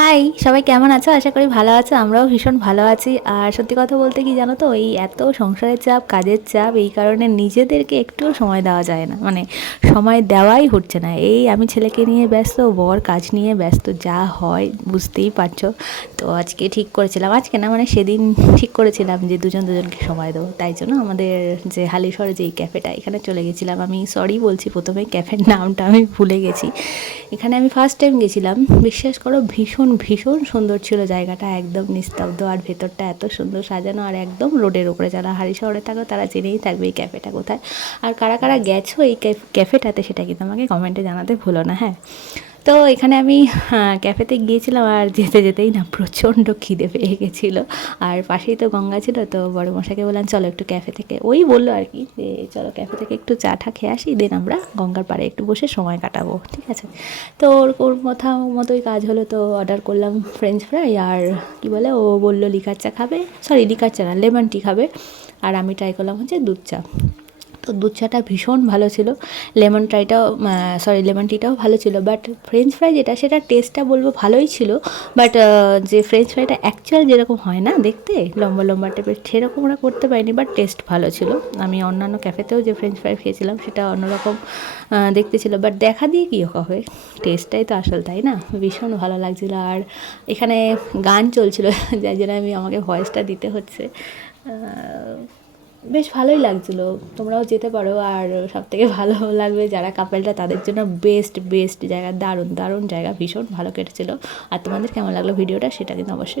High সবাই কেমন আছো? আশা করি ভালো আছো, আমরাও ভীষণ ভালো আছি। আর সত্যি কথা বলতে কি জানো তো, এই এত সংসারের চাপ, কাজের চাপ, এই কারণে নিজেদেরকে একটুও সময় দেওয়া যায় না। মানে সময় দেওয়াই হচ্ছে না। এই আমি ছেলেকে নিয়ে ব্যস্ত, বর কাজ নিয়ে ব্যস্ত, যা হয়, বুঝতেই পারছ। তো আজকে ঠিক করেছিলাম। আজকে না মানে সেদিন ঠিক করেছিলাম যে দুজন দুজনকে সময় দেবো। তাই জন্য আমাদের যে হালিশহরে যেই ক্যাফেটা এখানে চলে গেছিলাম। আমি সরি বলছি, প্রথমে ক্যাফের নামটা আমি ভুলে গেছি। এখানে আমি ফার্স্ট টাইম গেছিলাম। বিশ্বাস করো, ভীষণ ভীষণ সুন্দর ছিল জায়গাটা, একদম নিস্তব্ধ আর ভেতরটা এত সুন্দর সাজানো আর একদম রোডের উপরে। যারা হারি শহরে থাকো, তারা জেনেই থাকবে এই ক্যাফেটা কোথায়। আর কারা কারা গেছো এই ক্যাফেটাতে সেটা কিন্তু আমাকে কমেন্টে জানাতে ভুলো না হ্যাঁ? তো এখানে আমি হ্যাঁ, ক্যাফেতে গিয়েছিলাম আর যেতে যেতেই না প্রচণ্ড খিদে পেয়ে গেছিল। আর পাশেই তো গঙ্গা ছিল তো বড় মশাকে বললাম চলো একটু ক্যাফে থেকে। ওই বলল আর কি যে চলো ক্যাফে থেকে একটু চা টা খেয়ে আসি দেন আমরা গঙ্গার পাড়ে একটু বসে সময় কাটাবো। ঠিক আছে? তো ওর ওর কথা মতোই কাজ হলো তো অর্ডার করলাম ফ্রেঞ্চ ফ্রাই আর কি বলে ও বলল লিকার চা খাবে? সরি লিকার চা না লেমন টি খাবে। আর আমি ট্রাই করলাম হচ্ছে দুধ চা। তো দুধ চাটা ভীষণ ভালো ছিল। লেমন ট্রাইটাও সরি লেমন টিটাও ভালো ছিল। বাট ফ্রেঞ্চ ফ্রাই যেটা সেটা টেস্টটা বলব ভালোই ছিল। বাট যে ফ্রেঞ্চ ফ্রাইটা অ্যাকচুয়াল যেরকম হয় না দেখতে, লম্বা লম্বা টাইপের সেরকম ওরা করতে পারিনি। বাট টেস্ট ভালো ছিল। আমি অন্যান্য ক্যাফেতেও যে ফ্রেঞ্চ ফ্রাই খেয়েছিলাম, সেটা অন্যরকম দেখতে ছিল। বাট দেখা দিয়ে কী হবে। টেস্টটাই তো আসল, তাই না? ভীষণ ভালো লাগছিল। আর এখানে গান চলছিল, যার জন্য আমি, আমাকে ভয়েসটা দিতে হচ্ছে। বেশ ভালোই লাগছিল। তোমরাও যেতে পারো আর সব থেকে ভালো লাগবে যারা কাপেলটা তাদের জন্য বেস্ট বেস্ট জায়গা, দারুণ দারুণ জায়গা, ভীষণ ভালো কেটেছিল। আর তোমাদের কেমন লাগল ভিডিওটা সেটা কিন্তু অবশ্যই